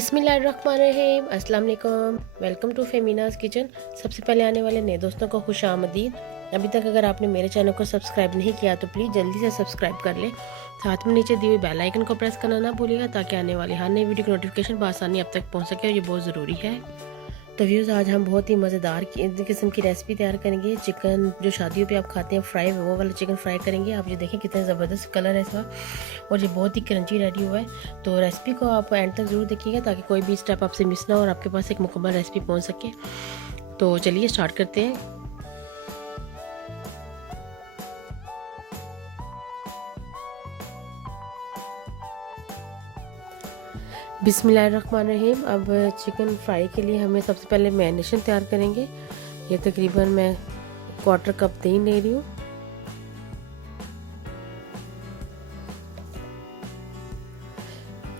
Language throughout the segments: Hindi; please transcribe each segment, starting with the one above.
बिस्मिल्लाहिर्रहमानिर्रहीम, अस्सलाम वालेकुम। Welcome to Femina's kitchen. सबसे पहले आने वाले नए दोस्तों को खुश आमदीद। अभी तक अगर आपने मेरे चैनल को सब्सक्राइब नहीं किया तो प्लीज़ जल्दी से सब्सक्राइब कर लें। साथ में नीचे दी हुई बेल आइकन को प्रेस करना ना भूलिएगा ताकि आने वाली हर नई वीडियो की नोटिफिकेशन बआसानी आप तक पहुँच सके, और ये बहुत ज़रूरी है। तो व्यूज़, आज हम बहुत ही मज़ेदार किस्म की रेसिपी तैयार करेंगे। चिकन जो शादियों पे आप खाते हैं फ्राई, वो वाला चिकन फ्राई करेंगे। आप ये देखें कितना ज़बरदस्त कलर है इसका, और ये बहुत ही क्रंची रेडी हुआ है। तो रेसिपी को आप एंड तक ज़रूर देखिएगा ताकि कोई भी स्टेप आपसे मिस ना हो और आपके पास एक मुकम्मल रेसिपी पहुंच सके। तो चलिए स्टार्ट करते हैं। बिस्मिल्लाहिर्रहमानिर्रहीम। अब चिकन फ्राई के लिए हमें सबसे पहले मैरिनेशन तैयार करेंगे। ये तकरीबन मैं 1/4 कप दही ले रही हूँ।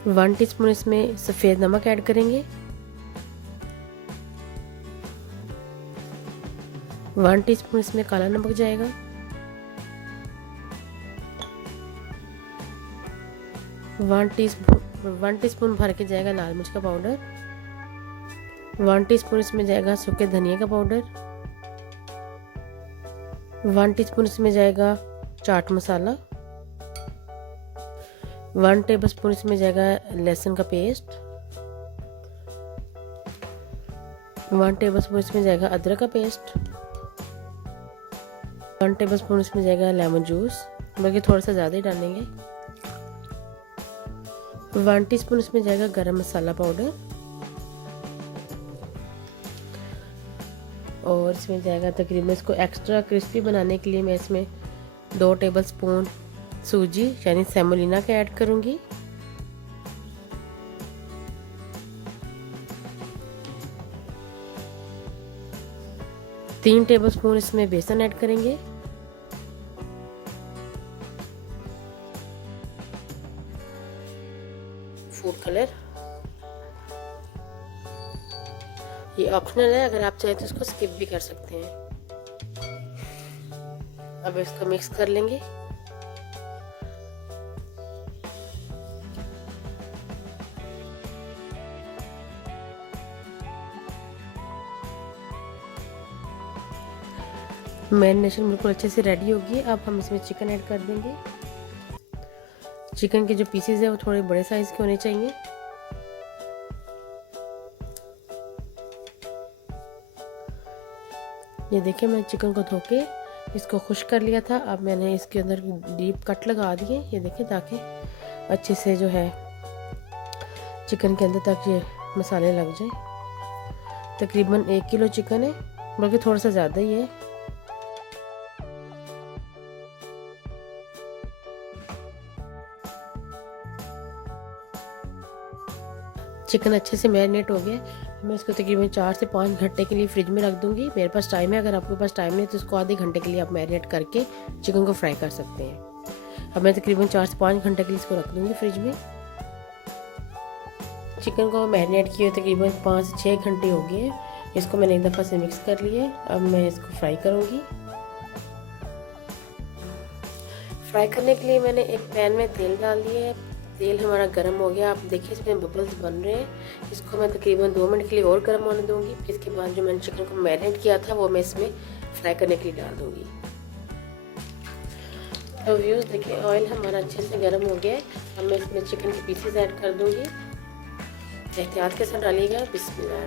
वन टीस्पून इसमें सफ़ेद नमक ऐड करेंगे। 1 टीस्पून इसमें काला नमक जाएगा। 1 टीस्पून भर के जाएगा लाल मिर्च का पाउडर। 1 टीस्पून इसमें जाएगा सूखे धनिया का पाउडर। 1 टीस्पून इसमें जाएगा चाट मसाला। 1 टेबलस्पून इसमें जाएगा लहसुन का पेस्ट। 1 टेबलस्पून इसमें जाएगा अदरक का पेस्ट। 1 टेबलस्पून इसमें जाएगा लेमन जूस, बल्कि थोड़ा सा ज़्यादा ही डालेंगे। 1 टीस्पून इसमें जाएगा गरम मसाला पाउडर, और इसमें जाएगा तकरीबन, इसको एक्स्ट्रा क्रिस्पी बनाने के लिए मैं इसमें 2 टेबलस्पून सूजी यानी सेमोलिना का ऐड करूंगी। तीन टेबलस्पून इसमें बेसन ऐड करेंगे। फूड कलर ये ऑप्शनल है, अगर आप चाहें तो इसको स्किप भी कर सकते हैं। अब इसको मिक्स कर लेंगे। मैरिनेशन बिल्कुल अच्छे से रेडी होगी। अब हम इसमें चिकन ऐड कर देंगे। चिकन के जो पीसेज है वो थोड़े बड़े साइज के होने चाहिए। ये देखिए, मैं चिकन को धो के इसको खुश कर लिया था। अब मैंने इसके अंदर डीप कट लगा दिए, ये देखिए, ताकि अच्छे से जो है चिकन के अंदर तक ये मसाले लग जाए। तकरीबन 1 किलो चिकन है, बल्कि थोड़ा सा ज़्यादा ही है। चिकन अच्छे से मैरिनेट हो गया। मैं इसको तकरीबन 4 से 5 घंटे के लिए फ्रिज में रख दूंगी। मेरे पास टाइम है, अगर आपके पास टाइम नहीं तो इसको आधे घंटे के लिए आप मैरिनेट करके चिकन को फ्राई कर सकते हैं। अब मैं तकरीबन 4 से 5 घंटे के लिए इसको रख दूंगी फ्रिज में। चिकन को मैरिनेट किए तकरीबन 5 से 6 घंटे हो गए। इसको मैंने एक दफ़ा से मिक्स कर लिए। अब मैं इसको फ्राई करूँगी। फ्राई करने के लिए मैंने एक पैन में तेल डाल दिया है। तेल हमारा गर्म हो गया। आप देखिए इसमें बबल्स बन रहे हैं। इसको मैं तकरीबन 2 मिनट के लिए और गर्म होने दूंगी। फिर इसके बाद जो मैंने चिकन को मैरिनेट किया था वो मैं इसमें फ्राई करने के लिए डाल दूंगी। तो व्यूज़ देखिए, ऑयल हमारा अच्छे से गर्म हो गया है। अब मैं इसमें चिकन के पीसेस ऐड कर दूंगी। एहतियात के साथ डालिएगा। बिस्मिल्लाह।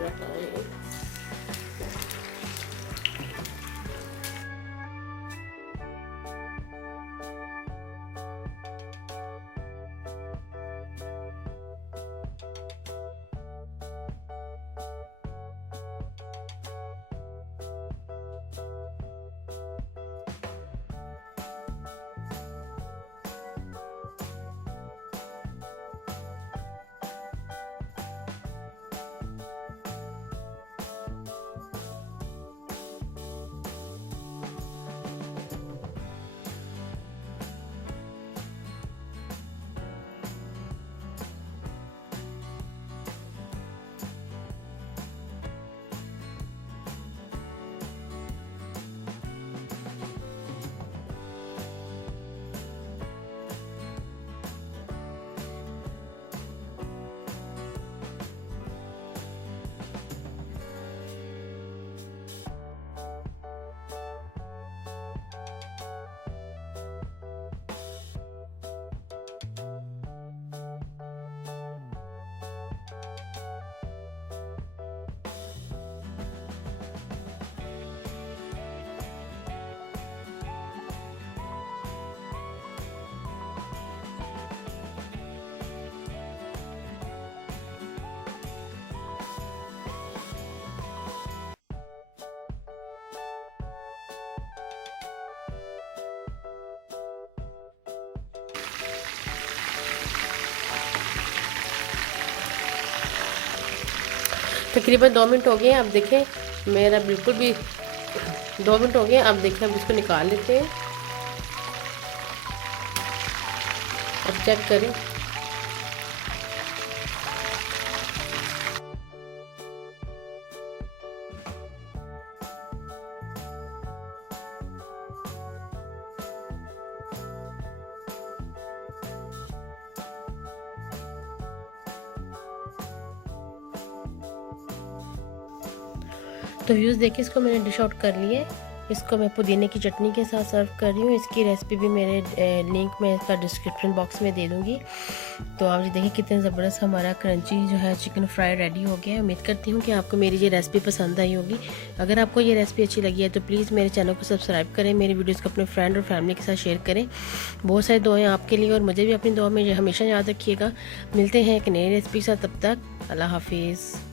तकरीबन 2 मिनट हो गए हैं। अब देखें मेरा बिल्कुल भी 2 मिनट हो गए। अब देखें हम इसको निकाल लेते हैं। अब चेक करें। तो व्यूज़ देखिए, इसको मैंने डिश आउट कर लिया है। इसको मैं पुदीने की चटनी के साथ सर्व कर रही हूँ। इसकी रेसिपी भी मेरे लिंक में इसका डिस्क्रिप्शन बॉक्स में दे दूँगी। तो आप देखिए कितने ज़बरदस्त हमारा क्रंची जो है चिकन फ्राई रेडी हो गया है। उम्मीद करती हूँ कि आपको मेरी ये रेसिपी पसंद आई होगी। अगर आपको ये रेसिपी अच्छी लगी है तो प्लीज़ मेरे चैनल को सब्सक्राइब करें, मेरी वीडियोज़ को अपने फ्रेंड और फैमिली के साथ शेयर करें। बहुत सारी दुआएं आपके लिए और मुझे भी अपनी दुआ में हमेशा याद रखिएगा। मिलते हैं एक नई रेसिपी के साथ, तब तक अल्लाह हाफिज़।